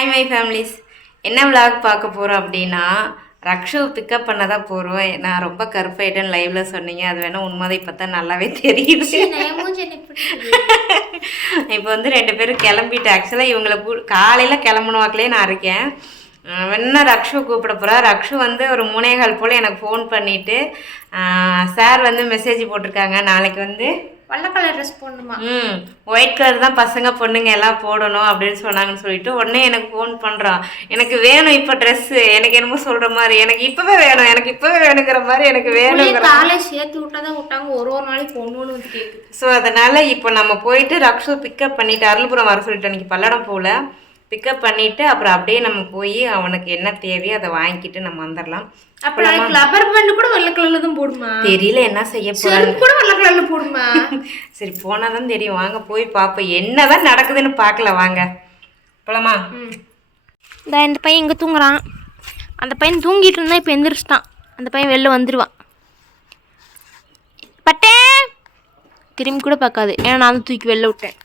Hi my families. என்ன vlog பார்க்க போகிறோம் அப்படின்னா, ரக்ஷு பிக்கப் பண்ண தான் போகிறோம். நான் ரொம்ப கருப்பாயிட்டேன்னு லைவில் சொன்னீங்க. அது வேணால் உண்மைதை பார்த்தா நல்லாவே தெரியுது. இப்போ வந்து 2 பேரும் கிளம்பிட்டு, ஆக்சுவலாக இவங்களை காலையில் கிளம்புன வாக்கிலே நான் இருக்கேன். வேணா ரக்ஷு கூப்பிட போகிறா. ரக்ஷு வந்து ஒரு 3:15 போல் எனக்கு ஃபோன் பண்ணிவிட்டு, சார் வந்து மெசேஜ் போட்டிருக்காங்க, நாளைக்கு வந்து வெள்ளை கலர் ட்ரெஸ் போடணுமா? ஒயிட் கலர் தான் பசங்க பொண்ணுங்க எல்லாம் போடணும் அப்படின்னு சொன்னாங்கன்னு சொல்லிட்டு உடனே எனக்கு ஃபோன் பண்ணுறான். எனக்கு வேணும் இப்போ ட்ரெஸ்ஸு, எனக்கு என்னமோ சொல்கிற மாதிரி, எனக்கு இப்போவே வேணும், எனக்கு இப்போவே வேணுங்கிற மாதிரி எனக்கு வேணும். காலையில் சேர்த்து விட்டாதான் விட்டாங்க, ஒரு நாளைக்கு ஒன்று வந்து கேட்குது. ஸோ அதனால் இப்போ நம்ம போயிட்டு ரக்ஷு பிக்கப் பண்ணிவிட்டு அருள்புரம் வர சொல்லிட்டு அன்றைக்கி பல்லடம் போகல, பிக்கப் பண்ணிவிட்டு அப்புறம் அப்படியே நம்ம போய் அவனுக்கு என்ன தேவையோ அதை வாங்கிக்கிட்டு நம்ம வந்துடலாம். அப்புறம் ரப்பர் பேண்ட் கூட வெள்ளை கலர்ல தான் போடுமா? தெரியல என்ன செய்ய போறாங்க, கூட வெள்ளை கலர்ல போடுமா? சரி போனாதான் தெரியும், வாங்க போய் பார்ப்போம் என்னதான் நடக்குதுன்னு பார்க்கல. வாங்க போலாமா? இந்த பையன் இங்கே தூங்குறான். அந்த பையன் தூங்கிட்டு இருந்தா இப்போ எந்திரிச்சிட்டான். அந்த பையன் வெளில வந்துடுவான். பட்டே திரும்பி கூட பார்க்காது, ஏன்னா நான் தான் தூக்கி வெளில விட்டேன்.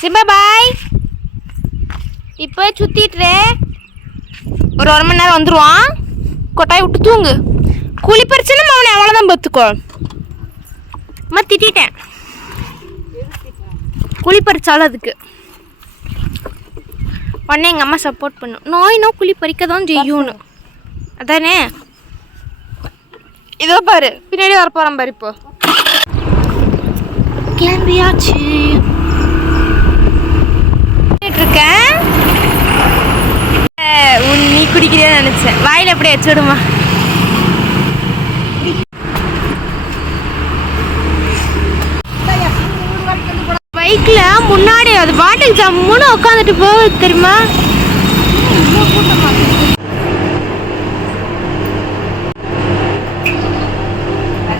சிம்பா பாய், இப்போ சுற்றிட்டு ஒரு 1 மணி நேரம் வந்துடுவான். கொட்டாய் விட்டு தூங்கு. குழி பறிச்சுன்னா அவனை அவ்வளோதான் பார்த்துக்கோ. அம்மா திட்டேன், குழி பறிச்சாலும் அதுக்கு உடனே எங்கள் அம்மா சப்போர்ட் பண்ணும். நோயினோ குழி பறிக்க தான் செய்யும்னு, அதானே? இதோ பாரு, பின்னாடி வரப்போகிறான் பாரு. இப்போ கிளம்பியாச்சு இருக்கேன். நீ குடிக்கிறேன்னு நினைச்சேன். வாயில் அப்படியே வச்சுடுமா. பைக்ல முன்னாடி அது பாட்டுக்கு ஜம்முன்னு உட்காந்துட்டு போகுது தெரியுமா?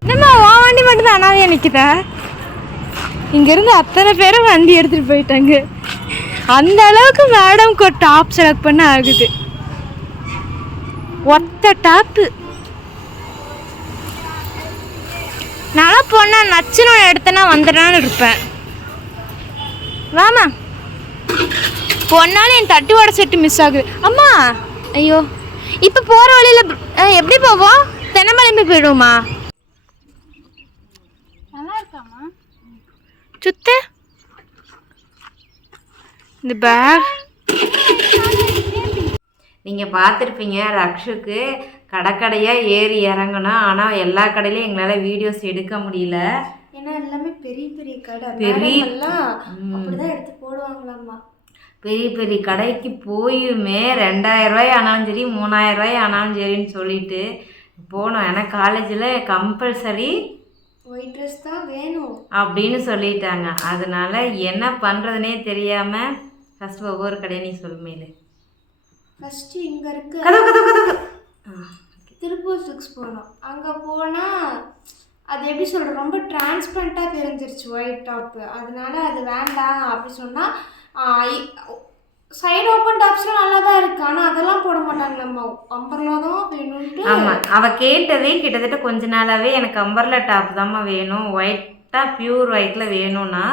என்னம்மா உன் வண்டி மட்டும் தான் அனாதையா நிற்குத? இங்கேருந்து அத்தனை பேரும் வண்டி எடுத்துகிட்டு போயிட்டாங்க. அந்த அளவுக்கு மேடம்க்கு ஒரு டாப் செலக்ட் பண்ண ஆகுது. ஒத்த டாப்பு நல்லா போனா நச்சுன்னு எடுத்தனா வந்துடான்னு இருப்பேன். வாமா பொண்ணாலும் என் தட்டு வடை செட்டு மிஸ் ஆகுது. அம்மா ஐயோ, இப்போ போகிற வழியில் எப்படி போவோம்? தென்னமலைமே போயிடுவோமா? நல்லா இருக்காமா சுத்து இந்த பேக். நீங்கள் பார்த்துருப்பீங்க, ரக்ஷுக்கு கடைக்கடையாக ஏறி இறங்கணும். ஆனால் எல்லா கடையிலையும் எங்களால் வீடியோஸ் எடுக்க முடியல. ஏன்னா எல்லாமே பெரிய பெரிய கடை, பெரிய அப்படிதான் எடுத்து போடுவாங்களாம்மா. பெரிய பெரிய கடைக்கு போயுமே 2000 ரூபாய் ஆனாலும் சரி 3000 ரூபாய் ஆனாலும் சரின்னு சொல்லிட்டு போனோம். ஏன்னா காலேஜில் கம்பல்சரி ஒயிட் ட்ரெஸ் தான் வேணும் அப்படின்னு சொல்லிட்டாங்க. அதனால என்ன பண்ணுறதுனே தெரியாமல் ஃபஸ்ட்டு ஒவ்வொரு கடையும் நீ சொல்லுமேலு. ஃபஸ்ட்டு இங்கே இருக்கு கதவு திருப்பூர் 6 போனோம். அங்கே போனால் அது எப்படி சொல்கிறது, ரொம்ப டிரான்ஸ்பரண்ட்டாக தெரிஞ்சிருச்சு ஒயிட் டாப்பு. அதனால அது வேண்டாம் அப்படி சொன்னால் சைடு ஓப்பன் டாப்ஸ்லாம் நல்லா தான் இருக்குது, ஆனால் அதெல்லாம் போட மாட்டாங்க. நம்ம அம்பர்லா தான் வேணும்ட்டு. ஆமாம், அவள் கேட்டதே கிட்டத்தட்ட கொஞ்ச நாளாகவே எனக்கு அம்பர்லா டாப் தாம்மா வேணும், ஒயிட்டாக பியூர் ஒயிட்டில் வேணும்னா.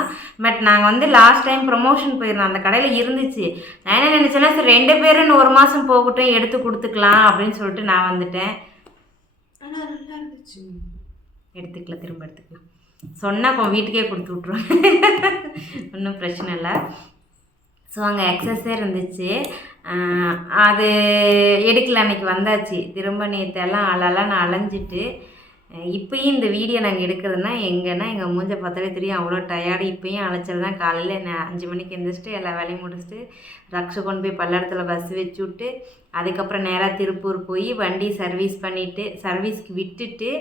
பட் நாங்கள் வந்து லாஸ்ட் டைம் ப்ரொமோஷன் போயிருந்தோம், அந்த கடையில் இருந்துச்சு. நான் என்ன நினச்சேன்னா சரி 2 பேரும் 1 மாதம் போகட்டும் எடுத்து கொடுத்துக்கலாம் அப்படின்னு சொல்லிட்டு நான் வந்துட்டேன். ஆனால் நல்லா இருந்துச்சு. எடுத்துக்கலாம், திரும்ப எடுத்துக்கலாம் சொன்னால் இப்போ வீட்டுக்கே கொடுத்து விட்ருவோம், ஒன்றும் பிரச்சனை இல்லை. ஸோ அங்கே எக்ஸஸே இருந்துச்சு, அது எடுக்கல. அன்றைக்கி வந்தாச்சு, திரும்ப நேற்றெல்லாம் நான் அலைஞ்சிட்டு இப்போயும் இந்த வீடியோ நாங்கள் எடுக்கிறதுனா எங்கன்னா எங்கள் மூஞ்சை பார்த்தாலே தெரியும் அவ்வளோ டயர்டு. இப்போயும் அழைச்சல் தான். காலையில் நான் 5 மணிக்கு எழுந்திரிச்சிட்டு எல்லா வேலையும் முடிச்சுட்டு ரக்ஷு கொண்டு போய் பல்லடத்தில் பஸ் வச்சு விட்டு அதுக்கப்புறம் நேராக திருப்பூர் போய் வண்டி சர்வீஸ் பண்ணிவிட்டு சர்வீஸ்க்கு விட்டுட்டு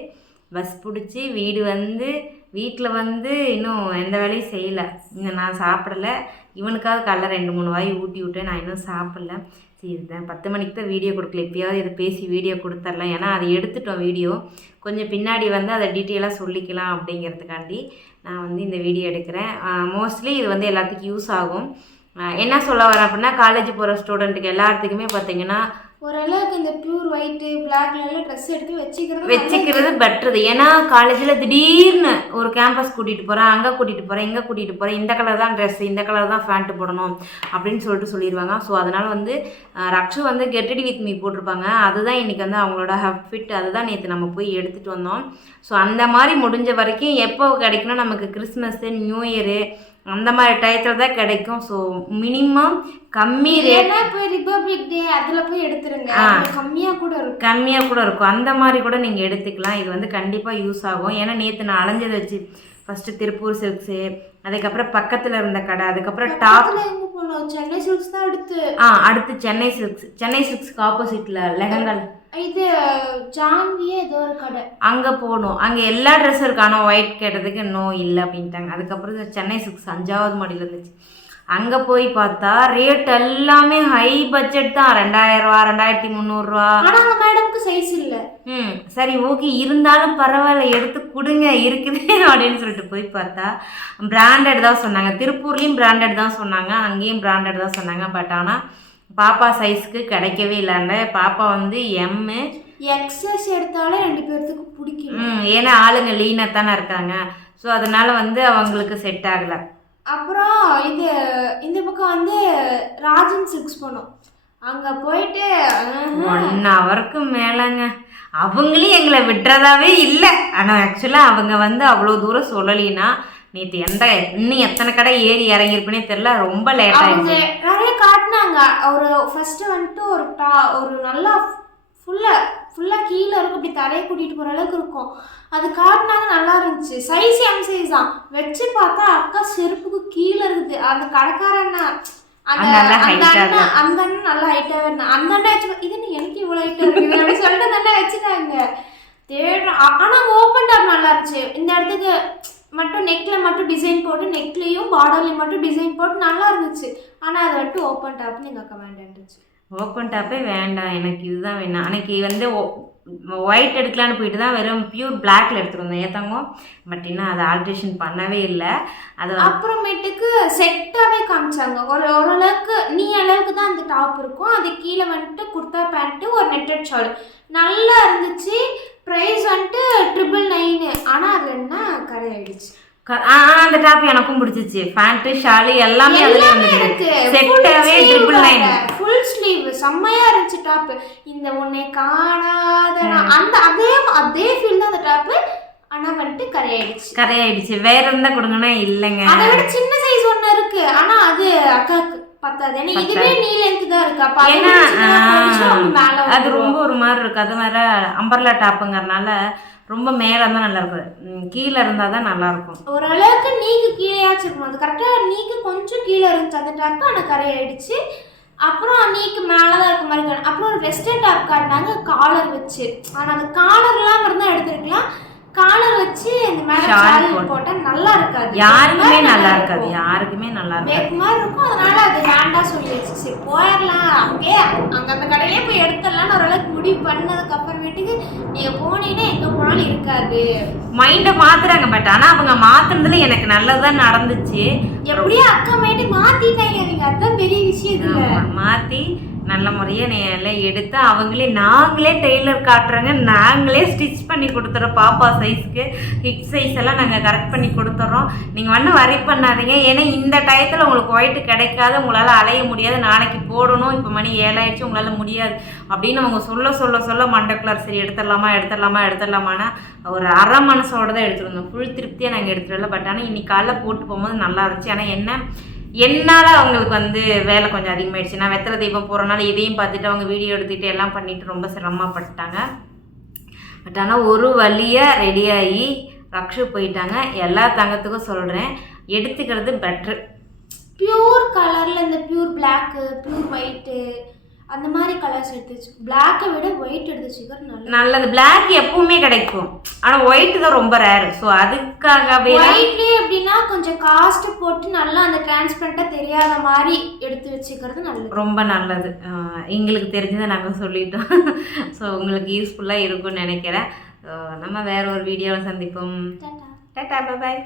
பஸ் பிடிச்சி வீடு வந்து வீட்டில் வந்து இன்னும் எந்த வேலையும் செய்யலை. இன்னும் நான் சாப்பிடலை. இவனுக்காவது காலைல 2-3 வாய் ஊட்டி விட்டேன், நான் இன்னும் சாப்பிடல. சரி இதுதான் 10 மணிக்கு தான் வீடியோ கொடுக்கல, எப்பயாவது இதை பேசி வீடியோ கொடுத்துர்லாம். ஏன்னா அதை எடுத்துட்டோம் வீடியோ, கொஞ்சம் பின்னாடி வந்து அதை டீட்டெயிலாக சொல்லிக்கலாம் அப்படிங்கிறதுக்காண்டி நான் வந்து இந்த வீடியோ எடுக்கிறேன். மோஸ்ட்லி இது வந்து எல்லாத்துக்கும் யூஸ் ஆகும். என்ன சொல்ல வரேன் அப்படின்னா, காலேஜ் போகிற ஸ்டூடெண்ட்டுக்கு எல்லாத்துக்குமே பார்த்திங்கன்னா ஓரளவுக்கு இந்த பியூர் ஒயிட்டு பிளாக்ல ட்ரெஸ் எடுத்து வச்சுக்கிறது பெட்டர். ஏன்னா காலேஜில் திடீர்னு ஒரு கேம்பஸ் கூட்டிகிட்டு போகிறேன், அங்கே கூட்டிகிட்டு போகிறேன், இங்கே கூட்டிகிட்டு போகிறேன், இந்த கலர் தான் ட்ரெஸ், இந்த கலர் தான் பேண்ட்டு போடணும் அப்படின்னு சொல்லிடுவாங்க. ஸோ அதனால் வந்து ரக்ஷு வந்து கெட் ரெடி வித் மீ போட்டிருப்பாங்க. அதுதான் இன்றைக்கி வந்து அவங்களோட அவுட்ஃபிட். அதுதான் நேற்று நம்ம போய் எடுத்துகிட்டு வந்தோம். ஸோ அந்த மாதிரி முடிஞ்ச வரைக்கும் எப்போ கிடைக்கணும் நமக்கு கிறிஸ்மஸ்ஸு, நியூ இயரு அந்த மாதிரி டயத்தில் தான் கிடைக்கும். ஸோ மினிமம் கம்மி ரேட் போய் ரிபப்ளிக் டே அதில் போய் எடுத்துருங்க, கம்மியாக கூட இருக்கும். அந்த மாதிரி கூட நீங்கள் எடுத்துக்கலாம். இது வந்து கண்டிப்பாக யூஸ் ஆகும். ஏன்னா நேற்று நான் அலைஞ்சதை வச்சு ஃபஸ்ட்டு திருப்பூர் சில்க்ஸு, அதுக்கப்புறம் பக்கத்தில் இருந்த கடை, அதுக்கப்புறம் டாப் சென்னை சில்க்ஸ் தான் அடுத்து சென்னை சில்க்ஸ்க்கு ஆப்போசிட்டில் லெஹங்கல் இது ஜான்வியே ஏதோ ஒரு கடை, அங்கே போகணும். அங்கே எல்லா ட்ரெஸ்ஸும் இருக்கு. ஆனால் ஒயிட் கேட்டதுக்கு இன்னும் இல்லை அப்படின்ட்டாங்க. அதுக்கப்புறம் சென்னை சில்க்ஸ் 5வது மாடியில் இருந்துச்சு. அங்கே போய் பார்த்தா ரேட் எல்லாமே ஹை பட்ஜெட் தான். 2000 ரூபா, 2300 ஆனால் மேடம்க்கு சைஸ் இல்லை. சரி ஓகே, இருந்தாலும் பரவாயில்ல எடுத்து கொடுங்க இருக்குது அப்படின்னு சொல்லிட்டு போய் பார்த்தா பிராண்டட் தான் சொன்னாங்க. திருப்பூர்லேயும் பிராண்டட் தான் சொன்னாங்க, அங்கேயும் பிராண்டட் தான் சொன்னாங்க. பட் ஆனால் பாப்பா சைஸ்க்கு கிடைக்கவே இல்லைங்க. பாப்பா வந்து எம்மு எக்ஸஸ் எடுத்தாலே 2 பேர்த்துக்கு பிடிக்கும். ஏன்னா ஆளுங்க லீனாக தானே இருக்காங்க. ஸோ அதனால வந்து அவங்களுக்கு செட் ஆகலை. அப்புறம் இந்த பக்கம் வந்து ராஜன் சில்க்ஸ் போனோம். அங்கே போயிட்டு 1 ஹவருக்கு மேலேங்க. அவங்களையும் எங்களை விட்டுறதாவே இல்லை. ஆனால் ஆக்சுவலாக அவங்க வந்து அவ்வளோ தூரம் சொல்லலின்னா நேற்று இன்னும் எத்தனை கடை ஏறி இறங்கியிருப்பேனே தெரியல. ரொம்ப லேட் ஆகிடுச்சு. நிறைய காட்டினாங்க. ஒரு ஃபர்ஸ்ட் வந்துட்டு ஒரு நல்லா ஃபுல்லாக கீழே இருக்கும், அப்படி தலையை கூட்டிகிட்டு போகிற அளவுக்கு இருக்கும். அது காட்டினாங்க, நல்லா இருந்துச்சு. சைஸ் எம் சைஸ் தான். வச்சு பார்த்தா அக்கா செருப்புக்கு கீழே இருக்குது. அந்த கடைக்காரன் அந்த அண்ணன் நல்லா ஹைட்டாக இருந்தான். அந்த அண்ணா வச்சு இது எனக்கு இவ்வளோ ஹைட்டாக இருக்குது அப்படின்னு சொல்லிட்டு அந்த அண்ணா வச்சுட்டாங்க. தேடுறோம். ஆனால் ஓப்பன் டாப் நல்லா இருந்துச்சு. இந்த இடத்துக்கு மட்டும் நெக்கில் மட்டும் டிசைன் போட்டு, நெக்லேயும் பார்டர்லேயும் மட்டும் டிசைன் போட்டு நல்லா இருந்துச்சு. ஆனால் அதை வந்துட்டு ஓப்பன் டாப்னு எங்கள் அக்கா வேண்டான்ட்டுச்சு. ஓப்பன் டாப்பே வேண்டாம், எனக்கு இதுதான் வேணாம். அன்றைக்கி வந்து ஒயிட் எடுக்கலான்னு போயிட்டு தான் வெறும் பியூர் பிளாக்ல எடுத்துருந்தோம் ஏத்தாங்க. பட் இன்னும் அதை ஆல்ட்ரேஷன் பண்ணவே இல்லை. அது அப்புறமேட்டுக்கு செட்டாகவே காமிச்சாங்க. ஓரளவுக்கு நீ அளவுக்கு தான் அந்த டாப் இருக்கும். அது கீழே வந்துட்டு குர்த்தா பேண்ட்டு, ஒரு நெட்டட் ஷால் நல்லா இருந்துச்சு. ப்ரைஸ் வந்துட்டு 999. ஆனால் அது என்ன கரை ஆயிடுச்சு. அந்த டாப் எனக்கும் பிடிச்சிச்சு. பேண்ட் ஷாலு எல்லாமே அதுல வந்துருக்கு. செட்டாவே 999 ஃபுல் ஸ்லீவ் செம்மையா இருந்துச்சு டாப். இந்த ஒன்னே காணாத அந்த அதே ஃபீல் தான் அந்த டாப். ஆனா வந்துட்டு கரையாயிடுச்சு. வேற இருந்தா கொடுங்கன்னா இல்லைங்க. அதை விட சின்ன சைஸ் ஒன்று இருக்கு. ஆனா அது அக்காக்கு பத்தாது. ஏன்னா இதுவே நீ லென்த் தான் இருக்கு. அப்ப அது ரொம்ப ஒரு மாதிரி இருக்கு. அது வேற அம்பர்லா டாப்புங்கிறதுனால ரொம்ப மேலே தான் நல்லா இருக்கும். கீழே இருந்தால் தான் நல்லா இருக்கும். ஓரளவுக்கு நீக்கு கீழேயாச்சும் இருக்கும். அது கரெக்டாக நீக்கு கொஞ்சம் கீழே இருந்துச்சு அந்த டாப்பு. ஆனால் கரையாயிடுச்சு. அப்புறம் நீக்கு மேலே தான் இருக்க மாதிரி. அப்புறம் ஒரு வெஸ்டர்ன் டாப் காட்டினாங்க காலர் வச்சு. ஆனால் அந்த காலர்லாம் இருந்தால் எடுத்துருக்கலாம். காலர் வச்சு இந்த மேலே போட்டால் நல்லா இருக்காது. யாருக்குமே நல்லா இருக்காது. வேக் மாதிரி இருக்கும். அதனால அது வேண்டாம் சொல்லிடுச்சு. சரி போயிடலாம், அங்கே அந்த கடையிலே போய் எடுத்துடலான்னு ஓரளவுக்கு முடிவு பண்ணதுக்கு அப்புறமேட்டுக்கு நீங்கள் போனீங்கன்னா எங்கே போனாலும் இருக்காது. மைண்டை மாத்துறாங்க. பட் ஆனால் அவங்க மாத்துறதுல எனக்கு நல்லதான் நடந்துச்சு. எப்படியும் அக்கா மைண்டு மாற்றிட்டாங்க. நீங்கள் அதுதான் பெரிய விஷயம். இதில் மாற்றி நல்ல முறையாக எல்லாம் எடுத்து நாங்களே டெய்லர் காட்டுறோங்க. நாங்களே ஸ்டிச் பண்ணி கொடுத்துறோம். பாப்பா சைஸ்க்கு ஹிப் சைஸ் எல்லாம் நாங்கள் கரெக்ட் பண்ணி கொடுத்துட்றோம். நீங்கள் ஒன்றும் வரி பண்ணாதீங்க. ஏன்னா இந்த டயத்தில் உங்களுக்கு ஒயிட்டு கிடைக்காது, உங்களால் அலைய முடியாது. நாளைக்கு போடணும், இப்போ மணி 7 ஆயிடுச்சு, உங்களால் முடியாது அப்படின்னு அவங்க சொல்ல மண்டக்குள்ளார் சரி எடுத்துடலாமான்னா ஒரு அரை மனசோட தான் எடுத்துருந்தோம். ஃபுல் திருப்தியாக நாங்கள் எடுத்துடல. பட் ஆனால் இன்னைக்கு காலைல போட்டு போகும்போது நல்லா இருந்துச்சு. ஆனால் என்னால் அவங்களுக்கு வந்து வேலை கொஞ்சம் அதிகமாகிடுச்சு. நான் வெத்தலை தெய்வம் போகிறனால இதையும் பார்த்துட்டு அவங்க வீடியோ எடுத்துகிட்டு எல்லாம் பண்ணிவிட்டு ரொம்ப சிரமப்பட்டுட்டாங்க. பட் ஆனால் ஒரு வழியாக ரெடியாகி ரக்ஷு போயிட்டாங்க. எல்லா தங்கத்துக்கும் சொல்கிறேன், எடுத்துக்கிறது பெட்ரு. பியூர் கலரில் இந்த பியூர் பிளாக்கு, பியூர் ஒயிட்டு அந்த மாதிரி கலர்ஸ் எடுத்துச்சு. பிளாக்கை விட ஒயிட் எடுத்துச்சு நல்லது. பிளாக் எப்பவுமே கிடைக்கும், ஆனால் ஒயிட் தான் ரொம்ப ரேர். ஸோ அதுக்காகவே ஒயிட்லேயே எப்படின்னா கொஞ்சம் காஸ்ட் போட்டு நல்லா அந்த டிரான்ஸ்பரண்ட்டாக தெரியாத மாதிரி எடுத்து வச்சுக்கிறது நல்லது, ரொம்ப நல்லது. எங்களுக்கு தெரிஞ்சதை நாங்கள் சொல்லிட்டோம். ஸோ உங்களுக்கு யூஸ்ஃபுல்லாக இருக்கும்னு நினைக்கிறேன். நம்ம வேற ஒரு வீடியோவில் சந்திப்போம். டாடா, பாய்.